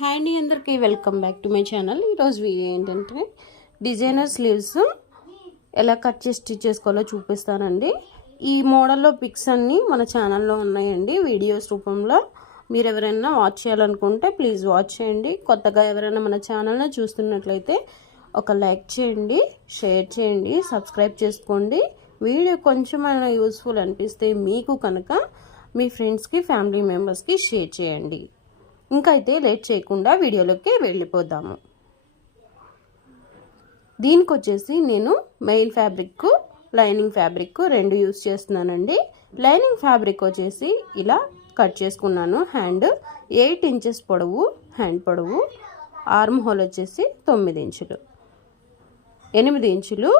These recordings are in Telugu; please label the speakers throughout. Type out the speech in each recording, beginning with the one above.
Speaker 1: హాయ్ అండి అందరికీ welcome back to my channel ఈరోజు ఏంటంటే డిజైనర్ స్లీవ్స్ ఎలా కట్ చేసి స్టిచ్ చేసుకోవాలో చూపిస్తానండి. ఈ మోడల్లో పిక్స్ అన్నీ మన ఛానల్లో ఉన్నాయండి. వీడియోస్ రూపంలో మీరు ఎవరైనా వాచ్ చేయాలనుకుంటే ప్లీజ్ వాచ్ చేయండి. కొత్తగా ఎవరైనా మన ఛానల్ని చూస్తున్నట్లయితే ఒక లైక్ చేయండి షేర్ చేయండి సబ్స్క్రైబ్ చేసుకోండి. వీడియో కొంచెమైనా యూస్ఫుల్ అనిపిస్తే మీకు కనుక మీ ఫ్రెండ్స్కి ఫ్యామిలీ మెంబర్స్కి షేర్ చేయండి. ఇంకైతే అయితే లేట్ చేయకుండా వీడియోలోకి వెళ్ళిపోదాము. దీనికి వచ్చేసి నేను మెయిన్ ఫ్యాబ్రిక్ లైనింగ్ ఫ్యాబ్రిక్ రెండు యూస్ చేస్తున్నానండి. లైనింగ్ ఫ్యాబ్రిక్ వచ్చేసి ఇలా కట్ చేసుకున్నాను. హ్యాండ్ ఎయిట్ ఇంచెస్ పొడవు హ్యాండ్ పొడవు. ఆర్మ్ హోల్ వచ్చేసి తొమ్మిది ఇంచులు. ఎనిమిది ఇంచులు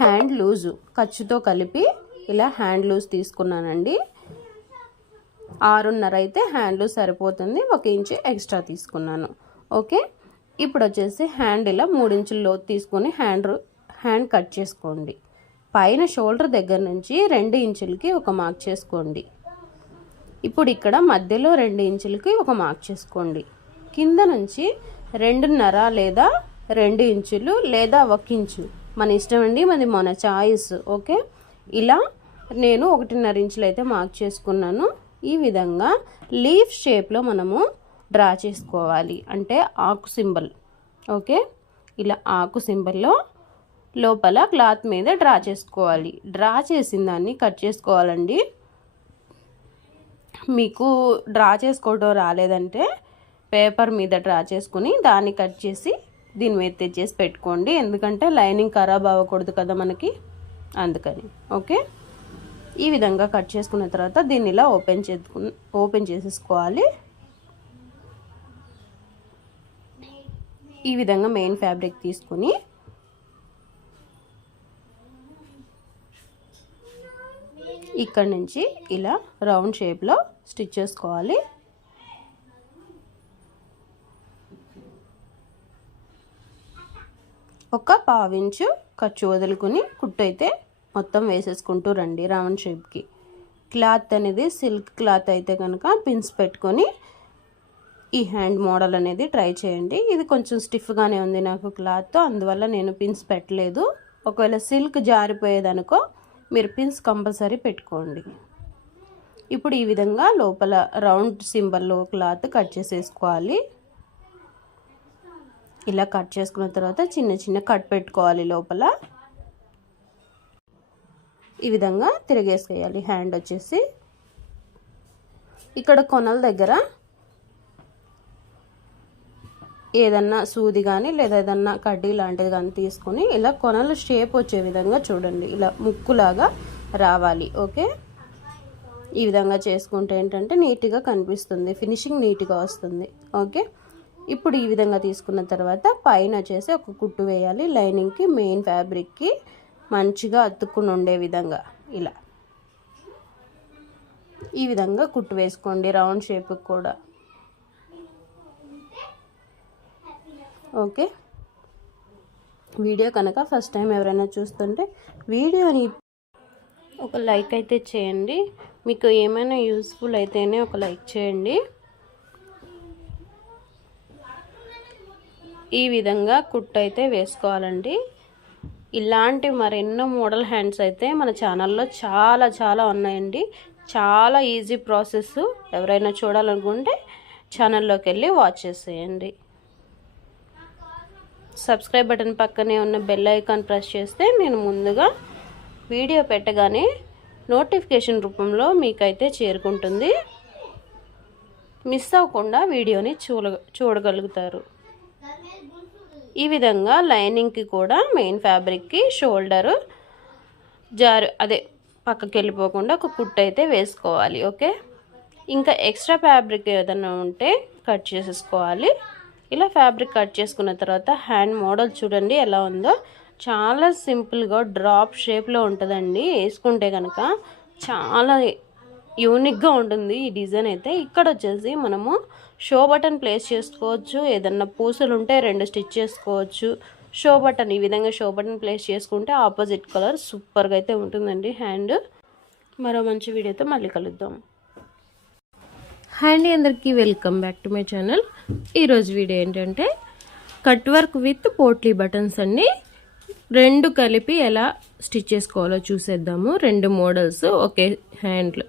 Speaker 1: హ్యాండ్ లూజు ఖర్చుతో కలిపి ఇలా హ్యాండ్ లూజ్ తీసుకున్నానండి. ఆరున్నర అయితే హ్యాండ్లు సరిపోతుంది. ఒక ఇంచు ఎక్స్ట్రా తీసుకున్నాను. ఓకే? ఇప్పుడు వచ్చేసి హ్యాండ్ ఇలా మూడించుల లోతు తీసుకొని హ్యాండ్ హ్యాండ్ కట్ చేసుకోండి. పైన షోల్డర్ దగ్గర నుంచి రెండు ఇంచులకి ఒక మార్క్ చేసుకోండి. ఇప్పుడు ఇక్కడ మధ్యలో రెండు ఇంచులకి ఒక మార్క్ చేసుకోండి. కింద నుంచి రెండున్నర లేదా రెండు ఇంచులు లేదా ఒక ఇంచు. మన ఇష్టం అండి మనది మన చాయిస్. ఓకే? ఇలా నేను ఒకటిన్నర ఇంచులు అయితే మార్క్ చేసుకున్నాను. ఈ విధంగా లీఫ్ షేప్లో మనము డ్రా చేసుకోవాలి. అంటే ఆకు సింబల్. ఓకే? ఇలా ఆకు సింబల్లో లోపల క్లాత్ మీద డ్రా చేసుకోవాలి. డ్రా చేసిన దాన్ని కట్ చేసుకోవాలండి. మీకు డ్రా చేసుకోవడం రాలేదంటే పేపర్ మీద డ్రా చేసుకుని దాన్ని కట్ చేసి దీని మీద తెచ్చేసి పెట్టుకోండి. ఎందుకంటే లైనింగ్ ఖరాబ్ అవ్వకూడదు కదా మనకి. అందుకని. ఓకే? ఈ విధంగా కట్ చేసుకున్న తర్వాత దీన్ని ఇలా ఓపెన్ చేసుకు ఓపెన్ చేసేసుకోవాలి. ఈ విధంగా మెయిన్ ఫ్యాబ్రిక్ తీసుకుని ఇక్కడ నుంచి ఇలా రౌండ్ షేప్లో స్టిచ్ చేసుకోవాలి. ఒక పావించు ఖర్చు వదులుకుని కుట్టు అయితే మొత్తం వేసేసుకుంటూ రండి రౌండ్ షేప్కి. క్లాత్ అనేది సిల్క్ క్లాత్ అయితే కనుక పిన్స్ పెట్టుకొని ఈ హ్యాండ్ మోడల్ అనేది ట్రై చేయండి. ఇది కొంచెం స్టిఫ్గానే ఉంది నాకు క్లాత్ అందువల్ల నేను పిన్స్ పెట్టలేదు. ఒకవేళ సిల్క్ జారిపోయేదనుకో మీరు పిన్స్ కంపల్సరీ పెట్టుకోండి. ఇప్పుడు ఈ విధంగా లోపల రౌండ్ సింబల్లో క్లాత్ కట్ చేసేసుకోవాలి. ఇలా కట్ చేసుకున్న తర్వాత చిన్న చిన్న కట్ పెట్టుకోవాలి లోపల. ఈ విధంగా తిరిగేసుకోవాలి హ్యాండ్ వచ్చేసి ఇక్కడ కొనల దగ్గర ఏదన్నా సూది కానీ లేదా ఏదన్నా కడ్డీ లాంటిది కానీ తీసుకొని ఇలా కొనలు షేప్ వచ్చే విధంగా చూడండి. ఇలా ముక్కులాగా రావాలి. ఓకే ఈ విధంగా చేసుకుంటే ఏంటంటే నీట్గా కనిపిస్తుంది. ఫినిషింగ్ నీట్గా వస్తుంది. ఓకే ఇప్పుడు ఈ విధంగా తీసుకున్న తర్వాత పైన వచ్చేసి ఒక కుట్టు వేయాలి. లైనింగ్కి మెయిన్ ఫ్యాబ్రిక్కి మంచిగా అతుక్కుని ఉండే విధంగా ఇలా. ఈ విధంగా కుట్టు వేసుకోండి రౌండ్ షేప్ కూడా. ఓకే? వీడియో కనుక ఫస్ట్ టైం ఎవరైనా చూస్తుంటే వీడియోని ఒక లైక్ అయితే చేయండి. మీకు ఏమైనా యూస్ఫుల్ అయితేనే ఒక లైక్ చేయండి. ఈ విధంగా కుట్టు అయితే వేసుకోవాలండి. ఇలాంటి మరెన్నో మోడల్ హ్యాండ్స్ అయితే మన ఛానల్లో చాలా చాలా ఉన్నాయండి. చాలా ఈజీ ప్రాసెస్. ఎవరైనా చూడాలనుకుంటే ఛానల్లోకి వెళ్ళి వాచ్ చేసేయండి. సబ్స్క్రైబ్ బటన్ పక్కనే ఉన్న బెల్ ఐకాన్ ప్రెస్ చేస్తే నేను ముందుగా వీడియో పెట్టగానే నోటిఫికేషన్ రూపంలో మీకైతే చేరుకుంటుంది. మిస్ అవ్వకుండా వీడియోని చూడ చూడగలుగుతారు. ఈ విధంగా లైనింగ్కి కూడా మెయిన్ ఫ్యాబ్రిక్కి షోల్డర్ జారు అదే పక్కకి వెళ్ళిపోకుండా ఒక కుట్ అయితే వేసుకోవాలి ఓకే? ఇంకా ఎక్స్ట్రా ఫ్యాబ్రిక్ ఏదైనా ఉంటే కట్ చేసేసుకోవాలి. ఇలా ఫ్యాబ్రిక్ కట్ చేసుకున్న తర్వాత హ్యాండ్ మోడల్ చూడండి ఎలా ఉందో. చాలా సింపుల్గా డ్రాప్ షేప్లో ఉంటుందండి వేసుకుంటే కనుక చాలా యూనిక్గా ఉంటుంది ఈ డిజైన్ అయితే. ఇక్కడ వచ్చేసి మనము షో బటన్ ప్లేస్ చేసుకోవచ్చు. ఏదన్నా పూసలు ఉంటే రెండు స్టిచ్ చేసుకోవచ్చు. షో బటన్ ఈ విధంగా షో బటన్ ప్లేస్ చేసుకుంటే ఆపోజిట్ కలర్ సూపర్గా అయితే ఉంటుందండి. హ్యాండ్ మరో మంచి వీడియోతో మళ్ళీ కలుద్దాం. హ్యాండ్ అందరికీ welcome back to my channel. ఈరోజు వీడియో ఏంటంటే cut work with potli buttons అండి రెండు కలిపి ఎలా స్టిచ్ చేసుకోవాలో చూసేద్దాము. రెండు మోడల్స్ ఒకే హ్యాండ్లో.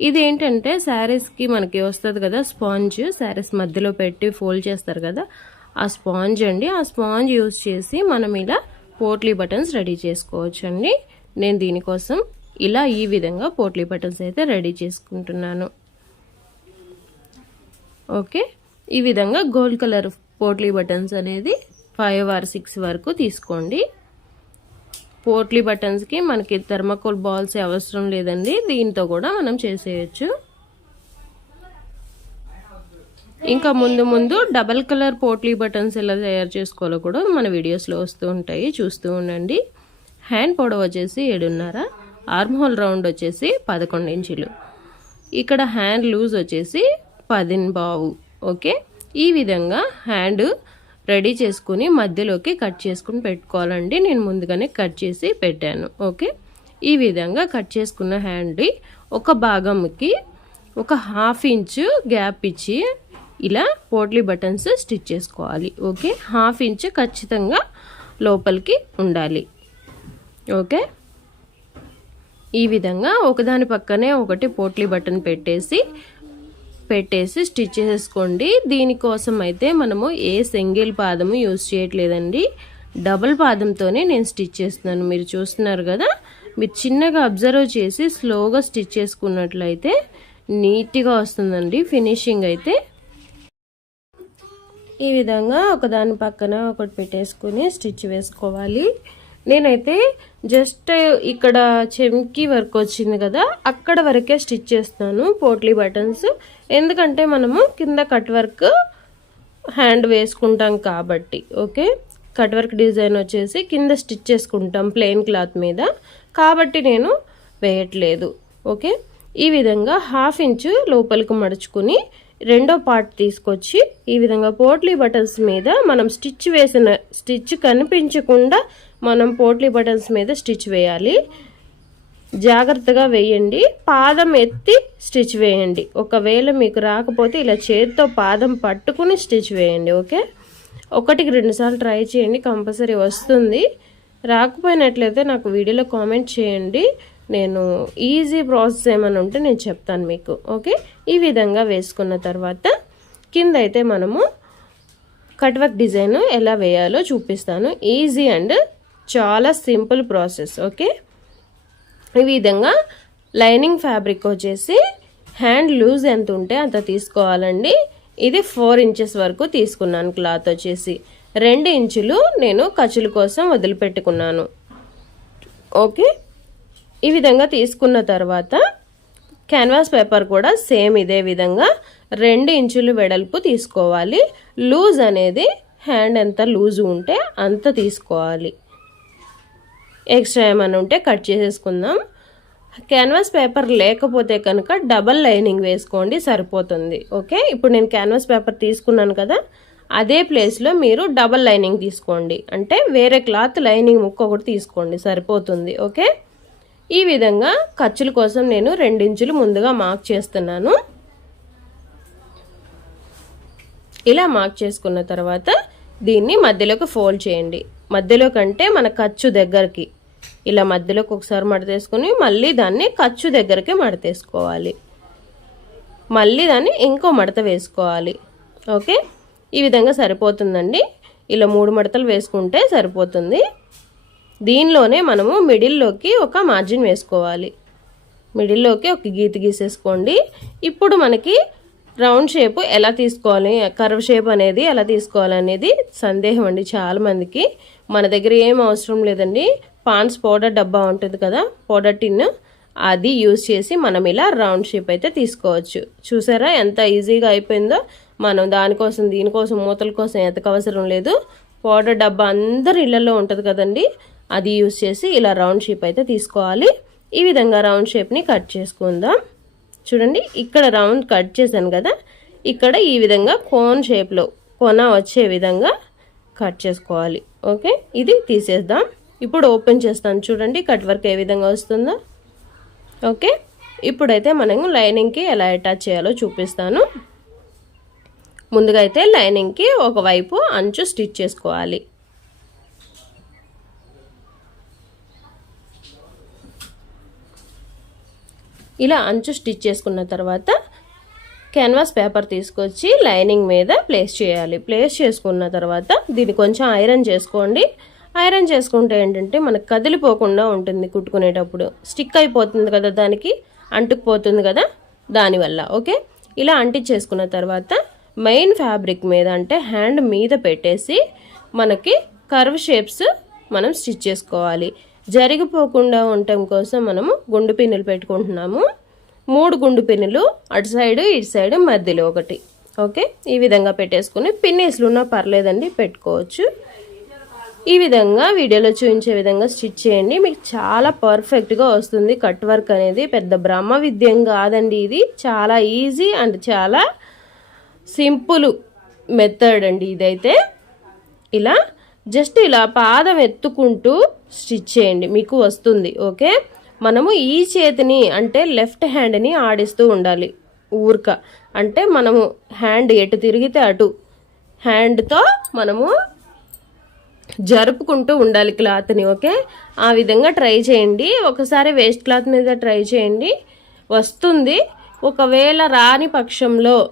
Speaker 1: ఇది ఏంటంటే శారీస్కి మనకి వస్తుంది కదా స్పాంజ్. శారీస్ మధ్యలో పెట్టి ఫోల్డ్ చేస్తారు కదా. ఆ స్పాంజ్ అండి. ఆ స్పాంజ్ యూస్ చేసి మనం ఇలా పోట్లీ బటన్స్ రెడీ చేసుకోవచ్చు అండి నేను దీనికోసం ఇలా ఈ విధంగా పోట్లీ బటన్స్ అయితే రెడీ చేసుకుంటున్నాను. ఓకే? ఈ విధంగా గోల్డ్ కలర్ పోట్లీ బటన్స్ అనేది ఫైవ్ ఆర్ సిక్స్ వరకు తీసుకోండి. పోట్లీ బటన్స్కి మనకి థర్మకోల్ బాల్స్ అవసరం లేదండి. దీంతో కూడా మనం చేసేయచ్చు. ఇంకా ముందు ముందు డబల్ కలర్ పోట్లీ బటన్స్ ఎలా తయారు చేసుకోవాలో కూడా మన వీడియోస్లో వస్తూ ఉంటాయి. చూస్తూ ఉండండి. హ్యాండ్ పొడవు వచ్చేసి ఏడున్నర ఆర్మ్ హోల్ రౌండ్ వచ్చేసి పదకొండు ఇంచులు. ఇక్కడ హ్యాండ్ లూజ్ వచ్చేసి పదిన్ బావు ఓకే? ఈ విధంగా హ్యాండ్ రెడీ చేసుకుని మధ్యలోకి కట్ చేసుకుని పెట్టుకోవాలండి. నేను ముందుగానే కట్ చేసి పెట్టాను. ఓకే? ఈ విధంగా కట్ చేసుకున్న హ్యాండ్ని ఒక భాగంకి ఒక హాఫ్ ఇంచు గ్యాప్ ఇచ్చి ఇలా పోట్లీ బటన్స్ స్టిచ్ చేసుకోవాలి. ఓకే? హాఫ్ ఇంచ్ ఖచ్చితంగా లోపలికి ఉండాలి. ఓకే? ఈ విధంగా ఒకదాని పక్కనే ఒకటి పోట్లీ బటన్ పెట్టేసి పెట్టేసి స్టిచ్ చేసుకోండి. దీనికోసం అయితే మనము ఏ సింగిల్ పాదము యూజ్ చేయట్లేదండి. డబుల్ పాదంతోనే నేను స్టిచ్ చేస్తున్నాను. మీరు చూస్తున్నారు కదా? మీరు చిన్నగా అబ్జర్వ్ చేసి స్లోగా స్టిచ్ చేసుకున్నట్లయితే నీట్గా వస్తుందండి ఫినిషింగ్ అయితే. ఈ విధంగా ఒకదాని పక్కన ఒకటి పెట్టేసుకుని స్టిచ్ వేసుకోవాలి. నేనైతే జస్ట్ ఇక్కడ చెంకి వర్క్ వచ్చింది కదా అక్కడ వరకే స్టిచ్ చేస్తాను పోట్లీ బటన్స్. ఎందుకంటే మనము కింద కట్ వర్క్ హ్యాండ్ వేసుకుంటాం కాబట్టి ఓకే? కట్ వర్క్ డిజైన్ వచ్చేసి కింద స్టిచ్ చేసుకుంటాం ప్లెయిన్ క్లాత్ మీద. కాబట్టి నేను వేయట్లేదు ఓకే? ఈ విధంగా హాఫ్ ఇంచు లోపలికి మడుచుకుని రెండో పార్ట్ తీసుకొచ్చి ఈ విధంగా పోట్లీ బటన్స్ మీద మనం స్టిచ్ వేసిన స్టిచ్ కనిపించకుండా మనం పోట్లీ బటన్స్ మీద స్టిచ్ వేయాలి. జాగ్రత్తగా వేయండి. పాదం ఎత్తి స్టిచ్ వేయండి. ఒకవేళ మీకు రాకపోతే ఇలా చేతితో పాదం పట్టుకుని స్టిచ్ వేయండి ఓకే? ఒకటికి రెండుసార్లు ట్రై చేయండి కంపల్సరీ వస్తుంది. రాకపోయినట్లయితే నాకు వీడియోలో కామెంట్ చేయండి. నేను ఈజీ ప్రాసెస్ ఏమైనా ఉంటే నేను చెప్తాను మీకు ఓకే ఈ విధంగా వేసుకున్న తర్వాత కింద అయితే మనము కట్ వర్క్ డిజైన్ ఎలా వేయాలో చూపిస్తాను. ఈజీ అండ్ చాలా సింపుల్ ప్రాసెస్ ఓకే ఈ విధంగా లైనింగ్ ఫ్యాబ్రిక్ వచ్చేసి హ్యాండ్ లూజ్ ఎంత ఉంటే అంత తీసుకోవాలండి. ఇది ఫోర్ ఇంచెస్ వరకు తీసుకున్నాను క్లాత్ వచ్చేసి. రెండు ఇంచులు నేను ఖర్చుల కోసం వదిలిపెట్టుకున్నాను ఓకే ఈ విధంగా తీసుకున్న తర్వాత క్యాన్వాస్ పేపర్ కూడా సేమ్ ఇదే విధంగా రెండు ఇంచులు వెడల్పు తీసుకోవాలి. లూజ్ అనేది హ్యాండ్ ఎంత లూజ్ ఉంటే అంత తీసుకోవాలి. ఎక్స్ట్రా ఏమైనా ఉంటే కట్ చేసేసుకుందాం. క్యాన్వాస్ పేపర్ లేకపోతే కనుక డబల్ లైనింగ్ వేసుకోండి సరిపోతుంది. ఓకే? ఇప్పుడు నేను క్యాన్వాస్ పేపర్ తీసుకున్నాను కదా అదే ప్లేస్లో మీరు డబల్ లైనింగ్ తీసుకోండి. అంటే వేరే క్లాత్ లైనింగ్ ముక్క ఒకటి తీసుకోండి సరిపోతుంది. ఓకే? ఈ విధంగా ఖర్చుల కోసం నేను రెండించులు ముందుగా మార్క్ చేస్తున్నాను. ఇలా మార్క్ చేసుకున్న తర్వాత దీన్ని మధ్యలోకి ఫోల్డ్ చేయండి. మధ్యలో కంటే మన ఖర్చు దగ్గరికి ఇలా మధ్యలోకి ఒకసారి మడతేసుకుని మళ్ళీ దాన్ని ఖర్చు దగ్గరికి మడతేసుకోవాలి మళ్ళీ దాన్ని ఇంకో మడత వేసుకోవాలి. ఓకే? ఈ విధంగా సరిపోతుందండి. ఇలా మూడు మడతలు వేసుకుంటే సరిపోతుంది. దీనిలోనే మనము మిడిల్లోకి ఒక మార్జిన్ వేసుకోవాలి. మిడిల్లోకి ఒక గీత గీసేసుకోండి. ఇప్పుడు మనకి రౌండ్ షేప్ ఎలా తీసుకోవాలి కర్వ్ షేప్ అనేది ఎలా తీసుకోవాలనేది సందేహం అండి చాలామందికి మన దగ్గర ఏం అవసరం లేదండి. పాన్స్ పౌడర్ డబ్బా ఉంటుంది కదా పౌడర్ టిన్. అది యూజ్ చేసి మనం ఇలా రౌండ్ షేప్ అయితే తీసుకోవచ్చు. చూసారా ఎంత ఈజీగా అయిపోయిందో? మనం దానికోసం దీనికోసం మూతల కోసం ఎంతకు అవసరం లేదు. పౌడర్ డబ్బా అందరి ఇళ్ళలో ఉంటుంది కదండి. అది యూజ్ చేసి ఇలా రౌండ్ షేప్ అయితే తీసుకోవాలి. ఈ విధంగా రౌండ్ షేప్ని కట్ చేసుకుందాం. చూడండి ఇక్కడ రౌండ్ కట్ చేశాను కదా. ఇక్కడ ఈ విధంగా కోన్ షేప్లో కొన వచ్చే విధంగా కట్ చేసుకోవాలి. ఓకే ఇది తీసేద్దాం. ఇప్పుడు ఓపెన్ చేస్తాను చూడండి కట్ వర్క్ ఏ విధంగా వస్తుందో. ఓకే ఇప్పుడైతే మనం లైనింగ్కి ఎలా అటాచ్ చేయాలో చూపిస్తాను. ముందుగా అయితే లైనింగ్కి ఒకవైపు అంచు స్టిచ్ చేసుకోవాలి. ఇలా అంచు స్టిచ్ చేసుకున్న తర్వాత క్యాన్వాస్ పేపర్ తీసుకొచ్చి లైనింగ్ మీద ప్లేస్ చేయాలి. ప్లేస్ చేసుకున్న తర్వాత దీన్ని కొంచెం ఐరన్ చేసుకోండి. ఐరన్ చేసుకుంటే ఏంటంటే మనకు కదిలిపోకుండా ఉంటుంది కుట్టుకునేటప్పుడు. స్టిక్ అయిపోతుంది కదా దానికి అంటుకుపోతుంది కదా దానివల్ల ఓకే ఇలా అంటించేసుకున్న తర్వాత మెయిన్ ఫ్యాబ్రిక్ మీద అంటే హ్యాండ్ మీద పెట్టేసి మనకి కర్వ్ షేప్స్ మనం స్టిచ్ చేసుకోవాలి. జరిగిపోకుండా ఉండటం కోసం మనము గుండు పిన్నులు పెట్టుకుంటున్నాము. మూడు గుండు పిన్నులు అటు సైడ్ ఇటు సైడ్ మధ్యలో ఒకటి. ఓకే? ఈ విధంగా పెట్టేసుకుని పిన్నేసులు ఉన్నా పర్లేదండి పెట్టుకోవచ్చు. ఈ విధంగా వీడియోలో చూపించే విధంగా స్టిచ్ చేయండి. మీకు చాలా పర్ఫెక్ట్గా వస్తుంది. కట్ వర్క్ అనేది పెద్ద బ్రహ్మ విద్యం కాదండి ఇది. చాలా ఈజీ అండ్ చాలా సింపుల్ మెథడ్ అండి ఇదైతే. ఇలా జస్ట్ ఇలా పాదం ఎత్తుకుంటూ స్టిచ్ చేయండి. మీకు వస్తుంది. ఓకే? మనము ఈ చేతిని అంటే లెఫ్ట్ హ్యాండ్ని ఆడిస్తూ ఉండాలి. ఊరక. అంటే మనము హ్యాండ్ ఎటు తిరిగితే అటు. హ్యాండ్తో మనము జరుపుకుంటూ ఉండాలి క్లాత్ని. ఓకే? ఆ విధంగా ట్రై చేయండి. ఒకసారి వేస్ట్ క్లాత్ మీద ట్రై చేయండి. వస్తుంది. ఒకవేళ రాని పక్షంలో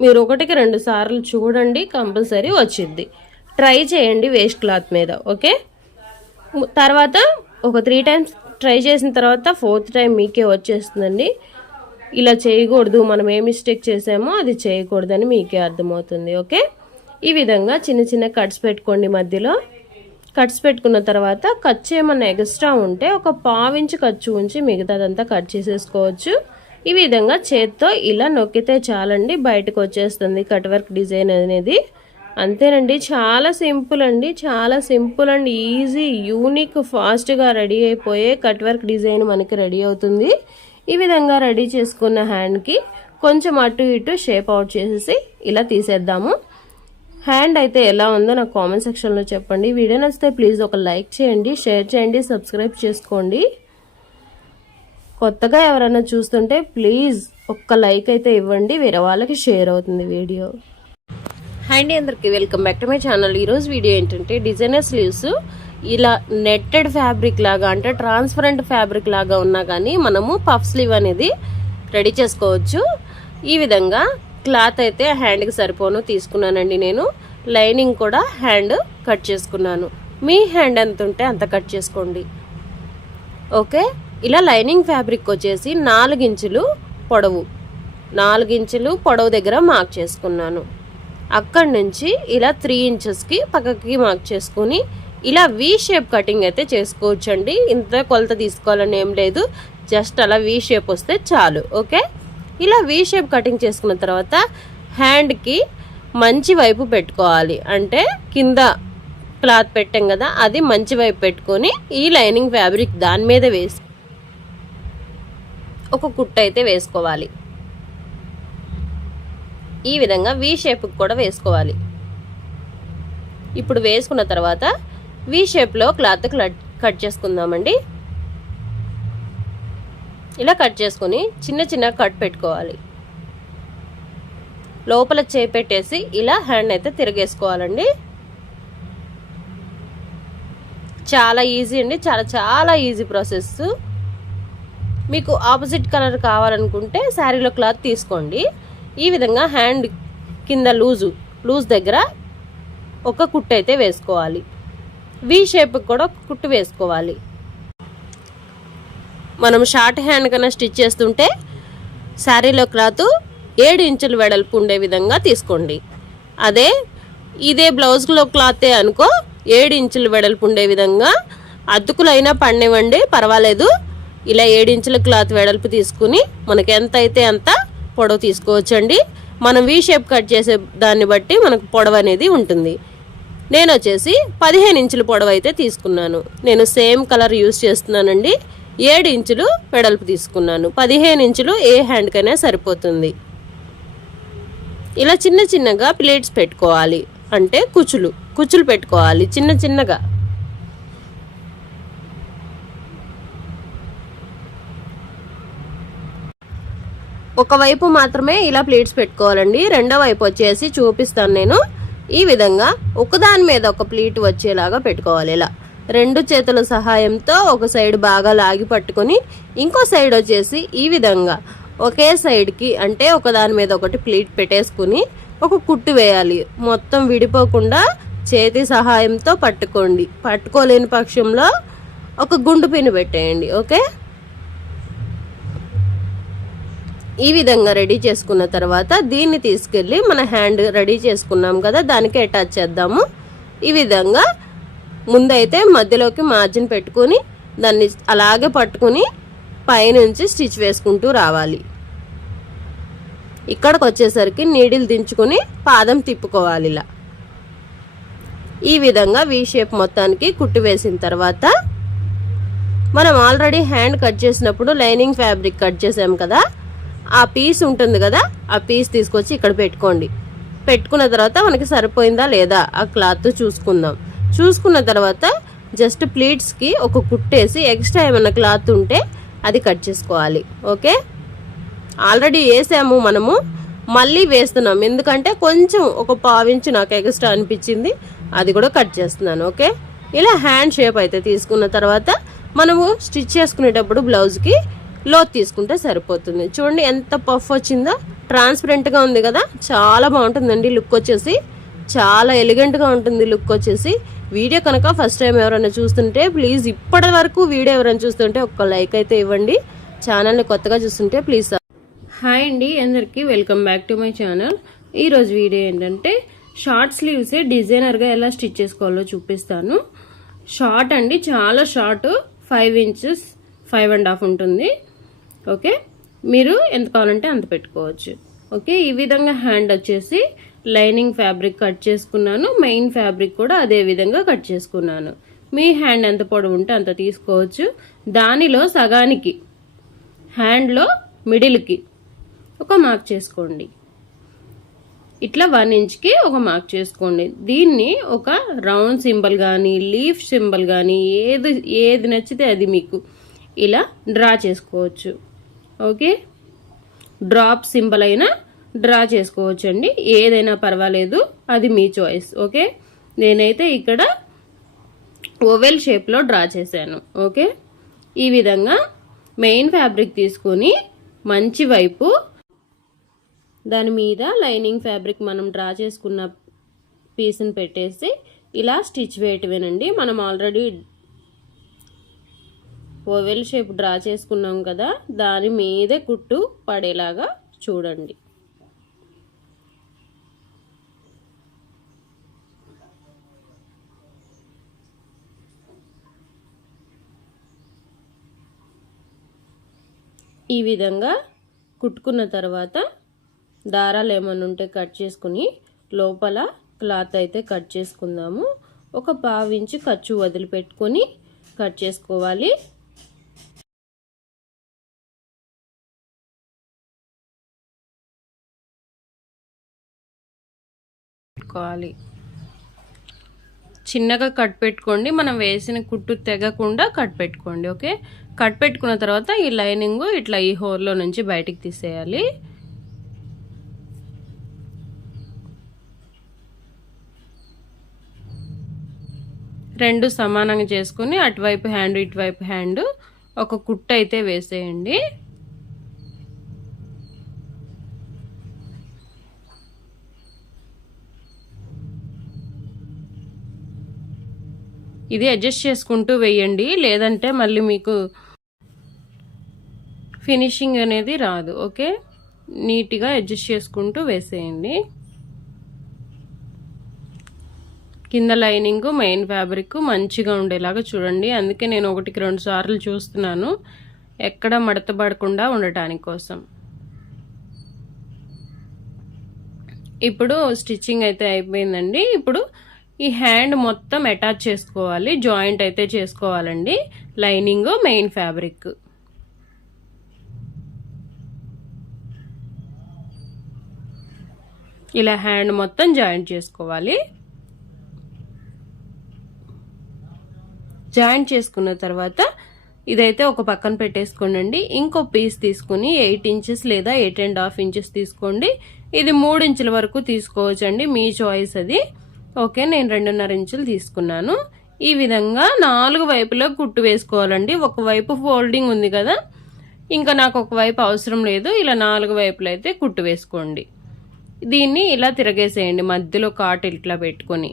Speaker 1: మీరు ఒకటికి రెండు సార్లు చూడండి కంపల్సరీ వచ్చింది ట్రై చేయండి వేస్ట్ క్లాత్ మీద. ఓకే? తర్వాత ఒక త్రీ టైమ్స్ ట్రై చేసిన తర్వాత ఫోర్త్ టైం మీకే వచ్చేస్తుందండి. ఇలా చేయకూడదు మనం ఏ మిస్టేక్ చేసామో అది చేయకూడదని మీకే అర్థమవుతుంది ఓకే? ఈ విధంగా చిన్న చిన్న కట్స్ పెట్టుకోండి మధ్యలో. కట్స్ పెట్టుకున్న తర్వాత ఖర్చు ఏమన్నా ఎక్స్ట్రా ఉంటే ఒక పావించి ఖర్చు ఉంచి మిగతాదంతా కట్ చేసేసుకోవచ్చు. ఈ విధంగా చేత్తో ఇలా నొక్కితే చాలండి బయటకు వచ్చేస్తుంది కట్ వర్క్ డిజైన్ అనేది. అంతేనండి. చాలా సింపుల్ అండి. చాలా సింపుల్ అండ్ ఈజీ యూనిక్ ఫాస్ట్గా రెడీ అయిపోయే కట్ వర్క్ డిజైన్ మనకి రెడీ అవుతుంది. ఈ విధంగా రెడీ చేసుకున్న హ్యాండ్కి కొంచెం అటు ఇటు షేప్ అవుట్ చేసేసి ఇలా తీసేద్దాము. హ్యాండ్ అయితే ఎలా ఉందో నాకు కామెంట్ సెక్షన్లో చెప్పండి. వీడియో నచ్చితే ప్లీజ్ ఒక లైక్ చేయండి షేర్ చేయండి సబ్స్క్రైబ్ చేసుకోండి. కొత్తగా ఎవరైనా చూస్తుంటే ప్లీజ్ ఒక్క లైక్ అయితే ఇవ్వండి. వేరే వాళ్ళకి షేర్ అవుతుంది వీడియో. అండ్ అందరికి. Welcome back to my channel ఈరోజు వీడియో ఏంటంటే డిజైనర్ స్లీవ్స్ ఇలా నెట్టెడ్ ఫ్యాబ్రిక్ లాగా అంటే ట్రాన్స్పరెంట్ ఫ్యాబ్రిక్ లాగా ఉన్నా కానీ మనము పఫ్ స్లీవ్ అనేది రెడీ చేసుకోవచ్చు. ఈ విధంగా క్లాత్ అయితే హ్యాండ్కి సరిపోను తీసుకున్నానండి నేను. లైనింగ్ కూడా హ్యాండ్ కట్ చేసుకున్నాను. మీ హ్యాండ్ ఎంత ఉంటే అంత కట్ చేసుకోండి. ఓకే ఇలా లైనింగ్ ఫ్యాబ్రిక్ వచ్చేసి నాలుగించులు పొడవు. నాలుగించులు పొడవు దగ్గర మార్క్ చేసుకున్నాను. అక్కడి నుంచి ఇలా త్రీ ఇంచెస్కి పక్కకి మార్క్ చేసుకుని ఇలా వీ షేప్ కటింగ్ అయితే చేసుకోవచ్చండి. ఇంత కొలత తీసుకోవాలని ఏం లేదు. జస్ట్ అలా వి షేప్ వస్తే చాలు. ఓకే ఇలా వి షేప్ కటింగ్ చేసుకున్న తర్వాత హ్యాండ్కి మంచి వైపు పెట్టుకోవాలి. అంటే కింద క్లాత్ పెట్టాం కదా అది మంచి వైపు పెట్టుకొని ఈ లైనింగ్ ఫ్యాబ్రిక్ దాని మీద వేసి ఒక కుట్ట అయితే వేసుకోవాలి. ఈ విధంగా వి షేప్కి కూడా వేసుకోవాలి. ఇప్పుడు వేసుకున్న తర్వాత వి షేప్లో క్లాత్ కట్ చేసుకుందామండి. ఇలా కట్ చేసుకొని చిన్న చిన్న కట్ పెట్టుకోవాలి. లోపల చేపెట్టేసి ఇలా హ్యాండ్ అయితే తిరిగేసుకోవాలండి. చాలా ఈజీ అండి చాలా చాలా ఈజీ ప్రాసెస్ మీకు ఆపోజిట్ కలర్ కావాలనుకుంటే శారీలో క్లాత్ తీసుకోండి. ఈ విధంగా హ్యాండ్ కింద లూజు లూజ్ దగ్గర ఒక కుట్టు అయితే వేసుకోవాలి. వి షేప్కి కూడా ఒక కుట్టు వేసుకోవాలి. మనం షార్ట్ హ్యాండ్ కన్నా స్టిచ్ చేస్తుంటే శారీలో క్లాత్ ఏడు ఇంచులు వెడల్పు ఉండే విధంగా తీసుకోండి. అదే ఇదే బ్లౌజ్లో క్లాతే అనుకో ఏడు ఇంచులు వెడల్పు ఉండే విధంగా అతుకులైనా పండివ్వండి పర్వాలేదు. ఇలా ఏడు ఇంచుల క్లాత్ వెడల్పు తీసుకుని మనకి ఎంత అయితే అంత పొడవు తీసుకోవచ్చండి. మనం వీ షేప్ కట్ చేసే దాన్ని బట్టి మనకు పొడవు అనేది ఉంటుంది. నేను వచ్చేసి పదిహేను ఇంచుల పొడవు అయితే తీసుకున్నాను. నేను సేమ్ కలర్ యూస్ చేస్తున్నానండి. ఏడు ఇంచులు వెడల్పు తీసుకున్నాను. పదిహేను ఇంచులు ఏ హ్యాండ్కైనా సరిపోతుంది. ఇలా చిన్న చిన్నగా ప్లేట్స్ పెట్టుకోవాలి. అంటే కుచ్చులు. కుచ్చులు పెట్టుకోవాలి. చిన్న చిన్నగా. ఒకవైపు మాత్రమే ఇలా ప్లేట్స్ పెట్టుకోవాలండి. రెండో వైపు వచ్చేసి చూపిస్తాను నేను. ఈ విధంగా ఒకదాని మీద ఒక ప్లీట్ వచ్చేలాగా పెట్టుకోవాలి ఇలా. రెండు చేతుల సహాయంతో ఒక సైడ్ బాగా లాగి పట్టుకొని ఇంకో సైడ్ వచ్చేసి ఈ విధంగా ఒకే సైడ్కి అంటే ఒకదాని మీద ఒకటి ప్లీట్ పెట్టేసుకుని ఒక కుట్టు వేయాలి. మొత్తం విడిపోకుండా చేతి సహాయంతో పట్టుకోండి. పట్టుకోలేని పక్షంలో ఒక గుండు పిన్ను పెట్టేయండి. ఓకే? ఈ విధంగా రెడీ చేసుకున్న తర్వాత దీన్ని తీసుకెళ్ళి మన హ్యాండ్ రెడీ చేసుకున్నాం కదా దానికి అటాచ్ చేద్దాము. ఈ విధంగా ముందైతే మధ్యలోకి మార్జిన్ పెట్టుకొని దాన్ని అలాగే పట్టుకుని పైనుంచి స్టిచ్ వేసుకుంటూ రావాలి. ఇక్కడికి వచ్చేసరికి నీడిల్ దించుకొని పాదం తిప్పుకోవాలి ఇలా. ఈ విధంగా వి షేప్ మొత్తానికి కుట్టు వేసిన తర్వాత మనం ఆల్రెడీ హ్యాండ్ కట్ చేసినప్పుడు లైనింగ్ ఫ్యాబ్రిక్ కట్ చేసాం కదా ఆ పీస్ ఉంటుంది కదా ఆ పీస్ తీసుకొచ్చి ఇక్కడ పెట్టుకోండి. పెట్టుకున్న తర్వాత మనకి సరిపోయిందా లేదా ఆ క్లాత్ చూసుకుందాం. చూసుకున్న తర్వాత జస్ట్ ప్లీట్స్కి ఒక కుట్టేసి ఎక్స్ట్రా ఏమైనా క్లాత్ ఉంటే అది కట్ చేసుకోవాలి. ఓకే? ఆల్రెడీ వేసాము మనము. మళ్ళీ వేస్తున్నాం. ఎందుకంటే కొంచెం ఒక పావించి నాకు ఎక్స్ట్రా అనిపించింది. అది కూడా కట్ చేస్తున్నాను. ఓకే? ఇలా హ్యాండ్ షేప్ అయితే తీసుకున్న తర్వాత మనము స్టిచ్ చేసుకునేటప్పుడు బ్లౌజ్కి లోత్ తీసుకుంటే సరిపోతుంది. చూడండి ఎంత పఫ్ వచ్చిందో. ట్రాన్స్పరెంట్గా ఉంది కదా. చాలా బాగుంటుందండి లుక్ వచ్చేసి. చాలా ఎలిగెంట్గా ఉంటుంది లుక్ వచ్చేసి. వీడియో కనుక ఫస్ట్ టైం ఎవరైనా చూస్తుంటే ప్లీజ్ ఇప్పటి వరకు వీడియో ఎవరైనా చూస్తుంటే ఒక్క లైక్ అయితే ఇవ్వండి. ఛానల్ని కొత్తగా చూస్తుంటే ప్లీజ్ హాయ్ అండి అందరికీ welcome back to my channel ఈరోజు వీడియో ఏంటంటే షార్ట్ స్లీవ్సే డిజైనర్గా ఎలా స్టిచ్ చేసుకోవాలో చూపిస్తాను. షార్ట్ అండి చాలా short five inches five and half ఉంటుంది. ఓకే? మీరు ఎంత కావాలంటే అంత పెట్టుకోవచ్చు. ఓకే? ఈ విధంగా హ్యాండ్ వచ్చేసి లైనింగ్ ఫ్యాబ్రిక్ కట్ చేసుకున్నాను. మెయిన్ ఫ్యాబ్రిక్ కూడా అదే విధంగా కట్ చేసుకున్నాను. మీ హ్యాండ్ ఎంత పొడవు ఉంటే అంత తీసుకోవచ్చు. దానిలో సగానికి హ్యాండ్లో మిడిల్కి ఒక మార్క్ చేసుకోండి. ఇట్లా వన్ ఇంచ్కి ఒక మార్క్ చేసుకోండి. దీన్ని ఒక రౌండ్ సింబల్ కానీ లీఫ్ సింబల్ కానీ ఏది ఏది నచ్చితే అది మీకు ఇలా డ్రా చేసుకోవచ్చు. ఓకే? డ్రాప్ సింబల్ అయినా డ్రా చేసుకోవచ్చండి. ఏదైనా పర్వాలేదు అది మీ చాయిస్ ఓకే? నేనైతే ఇక్కడ ఓవెల్ షేప్లో డ్రా చేశాను ఓకే? ఈ విధంగా మెయిన్ ఫ్యాబ్రిక్ తీసుకొని మంచి వైపు దాని మీద లైనింగ్ ఫ్యాబ్రిక్ మనం డ్రా చేసుకున్న పీస్ని పెట్టేసి ఇలా స్టిచ్ వేయటమేనండి. మనం ఆల్రెడీ ఓవెల్ షేప్ డ్రా చేసుకున్నాం కదా దాని మీదే కుట్టు పడేలాగా చూడండి. ఈ విధంగా కుట్టుకున్న తర్వాత దారాలు ఏమైనా ఉంటే కట్ చేసుకుని లోపల క్లాత్ అయితే కట్ చేసుకుందాము. ఒక పావించి ఖర్చు వదిలిపెట్టుకొని కట్ చేసుకోవాలి. పెట్టుకోవాలి చిన్నగా కట్ పెట్టుకోండి. మనం వేసిన కుట్టు తెగకుండా కట్ పెట్టుకోండి ఓకే? కట్ పెట్టుకున్న తర్వాత ఈ లైనింగ్ ఇట్లా ఈ హోల్లో నుంచి బయటికి తీసేయాలి. రెండు సమానంగా చేసుకుని అటువైపు హ్యాండ్ ఇటువైపు హ్యాండ్ ఒక కుట్టు అయితే వేసేయండి. ఇది అడ్జస్ట్ చేసుకుంటూ వేయండి. లేదంటే మళ్ళీ మీకు ఫినిషింగ్ అనేది రాదు. ఓకే? నీట్గా అడ్జస్ట్ చేసుకుంటూ వేసేయండి. కింద లైనింగ్ మెయిన్ ఫ్యాబ్రిక్ మంచిగా ఉండేలాగా చూడండి. అందుకే నేను ఒకటికి రెండు సార్లు చూస్తున్నాను. ఎక్కడ మడత పడకుండా ఉండటానికి కోసం. ఇప్పుడు స్టిచ్చింగ్ అయితే అయిపోయిందండి. ఇప్పుడు ఈ హ్యాండ్ మొత్తం అటాచ్ చేసుకోవాలి జాయింట్ అయితే చేసుకోవాలండి. Lining main fabric. ఇలా హ్యాండ్ మొత్తం జాయింట్ చేసుకోవాలి. జాయింట్ చేసుకున్న తర్వాత ఇదైతే ఒక పక్కన పెట్టేసుకోండి ఇంకో పీస్ తీసుకుని ఎయిట్ ఇంచెస్ లేదా ఎయిట్ అండ్ హాఫ్ ఇంచెస్ తీసుకోండి. ఇది మూడు ఇంచుల వరకు తీసుకోవచ్చండి మీ చాయిస్ అది. ఓకే నేను రెండున్నర ఇంచులు తీసుకున్నాను. ఈ విధంగా నాలుగు వైపులో కుట్టు వేసుకోవాలండి. ఒకవైపు ఫోల్డింగ్ ఉంది కదా ఇంకా నాకు ఒకవైపు అవసరం లేదు. ఇలా నాలుగు వైపులు అయితే కుట్టు వేసుకోండి. దీన్ని ఇలా తిరగేసేయండి మధ్యలో కాటు ఇట్లా పెట్టుకొని.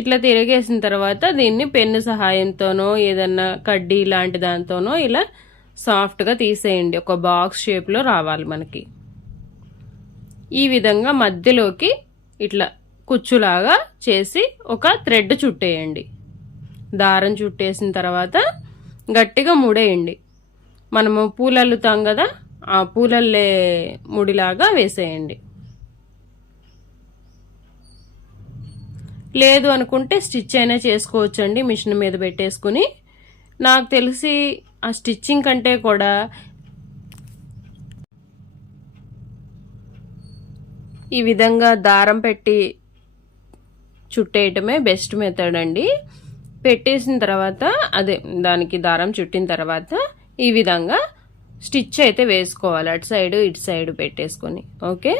Speaker 1: ఇట్లా తిరగేసిన తర్వాత దీన్ని పెన్ను సహాయంతోనో ఏదన్నా కడ్డీ లాంటి దాంతోనో ఇలా సాఫ్ట్గా తీసేయండి. ఒక బాక్స్ షేప్లో రావాలి మనకి. ఈ విధంగా మధ్యలోకి ఇట్లా కుచ్చులాగా చేసి ఒక థ్రెడ్ చుట్టేయండి. దారం చుట్టేసిన తర్వాత గట్టిగా ముడేయండి. మనము పూలల్లుతాం కదా ఆ పూలల్లే ముడిలాగా వేసేయండి. లేదు అనుకుంటే స్టిచ్ అయినా చేసుకోవచ్చండి మిషన్ మీద పెట్టేసుకుని. నాకు తెలిసి ఆ స్టిచ్చింగ్ కంటే కూడా ఈ విధంగా దారం పెట్టి చుట్టేయటమే బెస్ట్ మెథడ్ అండి. పెట్టేసిన తర్వాత అదే దానికి దారం చుట్టిన తర్వాత ఈ విధంగా స్టిచ్ అయితే వేసుకోవాలి. అటు సైడ్ ఇటు సైడ్ పెట్టేసుకొని ఓకే?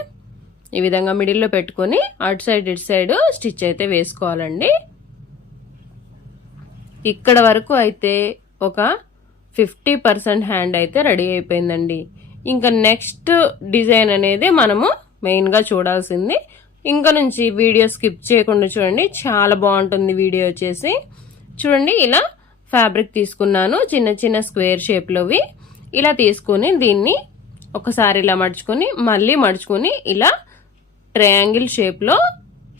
Speaker 1: ఈ విధంగా మిడిల్లో పెట్టుకొని అటు సైడ్ ఇటు సైడ్ స్టిచ్ అయితే వేసుకోవాలండి. ఇక్కడ వరకు అయితే ఒక ఫిఫ్టీ పర్సెంట్ హ్యాండ్ అయితే రెడీ అయిపోయిందండి. ఇంకా నెక్స్ట్ డిజైన్ అనేది మనము మెయిన్గా చూడాల్సింది. ఇంకా నుంచి వీడియో స్కిప్ చేయకుండా చూడండి. చాలా బాగుంటుంది వీడియో వచ్చేసి. చూడండి ఇలా ఫ్యాబ్రిక్ తీసుకున్నాను. చిన్న చిన్న స్క్వేర్ షేప్లోవి ఇలా తీసుకొని దీన్ని ఒకసారి ఇలా మడుచుకొని మళ్ళీ మడుచుకొని ఇలా ట్రయాంగిల్ షేప్లో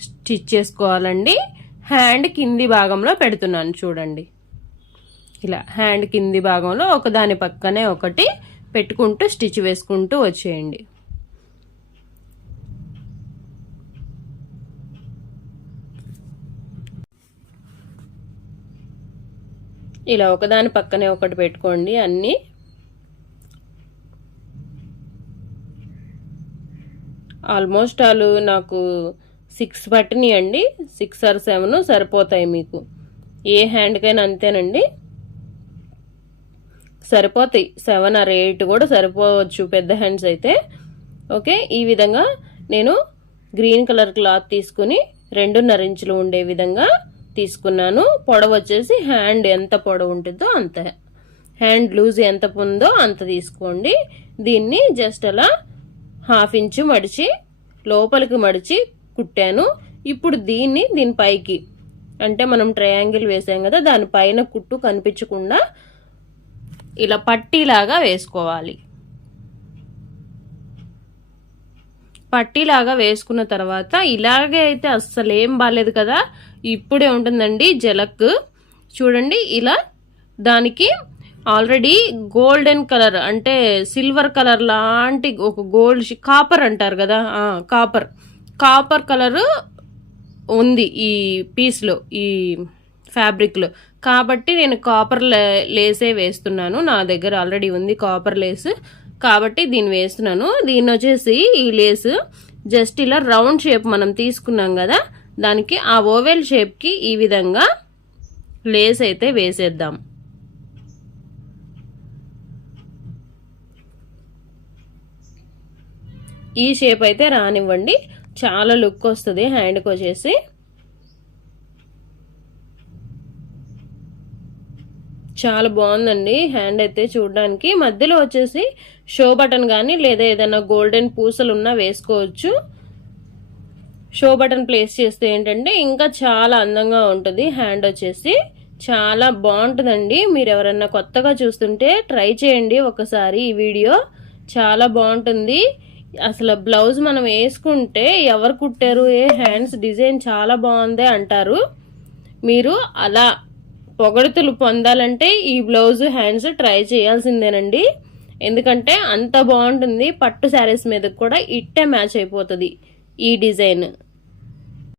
Speaker 1: స్టిచ్ చేసుకోవాలండి. హ్యాండ్ కింది భాగంలో పెడుతున్నాను చూడండి. ఇలా హ్యాండ్ కింది భాగంలో ఒకదాని పక్కనే ఒకటి పెట్టుకుంటూ స్టిచ్ వేసుకుంటూ వచ్చేయండి. ఇలా ఒకదాని పక్కనే ఒకటి పెట్టుకోండి అన్నీ. ఆల్మోస్ట్ వాళ్ళు నాకు సిక్స్ పట్టినాయండి సిక్స్ ఆర్ సెవెన్ సరిపోతాయి మీకు. ఏ హ్యాండ్కైనా అంతేనండి. సరిపోతాయి. సెవెన్ ఆర్ ఎయిట్ కూడా సరిపోవచ్చు పెద్ద హ్యాండ్స్ అయితే. ఓకే ఈ విధంగా నేను గ్రీన్ కలర్ క్లాత్ తీసుకుని రెండున్నర ఇంచులు ఉండే విధంగా తీసుకున్నాను. పొడవు వచ్చేసి హ్యాండ్ ఎంత పొడవు ఉంటుందో అంత. హ్యాండ్ లూజ్ ఎంత ఉందో అంత తీసుకోండి. దీన్ని జస్ట్ అలా హాఫ్ ఇంచు మడిచి లోపలికి మడిచి కుట్టాను. ఇప్పుడు దీన్ని దీని పైకి అంటే మనం ట్రయాంగిల్ వేసాం కదా దానిపైన కుట్టు కనిపించకుండా ఇలా పట్టీలాగా వేసుకోవాలి. పట్టీలాగా వేసుకున్న తర్వాత ఇలాగే అయితే అస్సలు ఏం బాగాలేదు కదా. ఇప్పుడే ఉంటుందండి జలక్. చూడండి ఇలా దానికి ఆల్రెడీ గోల్డెన్ కలర్ అంటే సిల్వర్ కలర్ లాంటి ఒక గోల్డ్ కాపర్ అంటారు కదా కాపర్. కాపర్ కలర్ ఉంది ఈ పీస్లో ఈ ఫ్యాబ్రిక్లో. కాబట్టి నేను కాపర్ లేసే వేస్తున్నాను. నా దగ్గర ఆల్రెడీ ఉంది కాపర్ లేస్. కాబట్టి దీన్ని వేస్తున్నాను. దీన్ని వచ్చేసి ఈ లేస్ జస్ట్ ఇలా రౌండ్ షేప్ మనం తీసుకున్నాం కదా దానికి ఆ ఓవెల్ షేప్కి ఈ విధంగా లేస్ అయితే వేసేద్దాం. ఈ షేప్ అయితే రానివ్వండి. చాలా లుక్ వస్తుంది హ్యాండ్కి వచ్చేసి. చాలా బాగుందండి హ్యాండ్ అయితే చూడడానికి. మధ్యలో వచ్చేసి షో బటన్ కానీ లేదా ఏదైనా గోల్డెన్ పూసలు ఉన్నా వేసుకోవచ్చు. షో బటన్ ప్లేస్ చేస్తే ఏంటంటే ఇంకా చాలా అందంగా ఉంటుంది. హ్యాండ్ వచ్చేసి చాలా బాగుంటుందండి. మీరు ఎవరన్నా కొత్తగా చూస్తుంటే ట్రై చేయండి ఒకసారి ఈ వీడియో. చాలా బాగుంటుంది. అసలు బ్లౌజ్ మనం వేసుకుంటే ఎవరు కుట్టారు ఏ హ్యాండ్స్ డిజైన్ చాలా బాగుంది అంటారు. మీరు అలా పొగడుతులు పొందాలంటే ఈ బ్లౌజ్ హ్యాండ్స్ ట్రై చేయాల్సిందేనండి. ఎందుకంటే అంత బాగుంటుంది. పట్టు శారీస్ మీద కూడా ఇట్టే మ్యాచ్ అయిపోతుంది. ఈ డిజైన్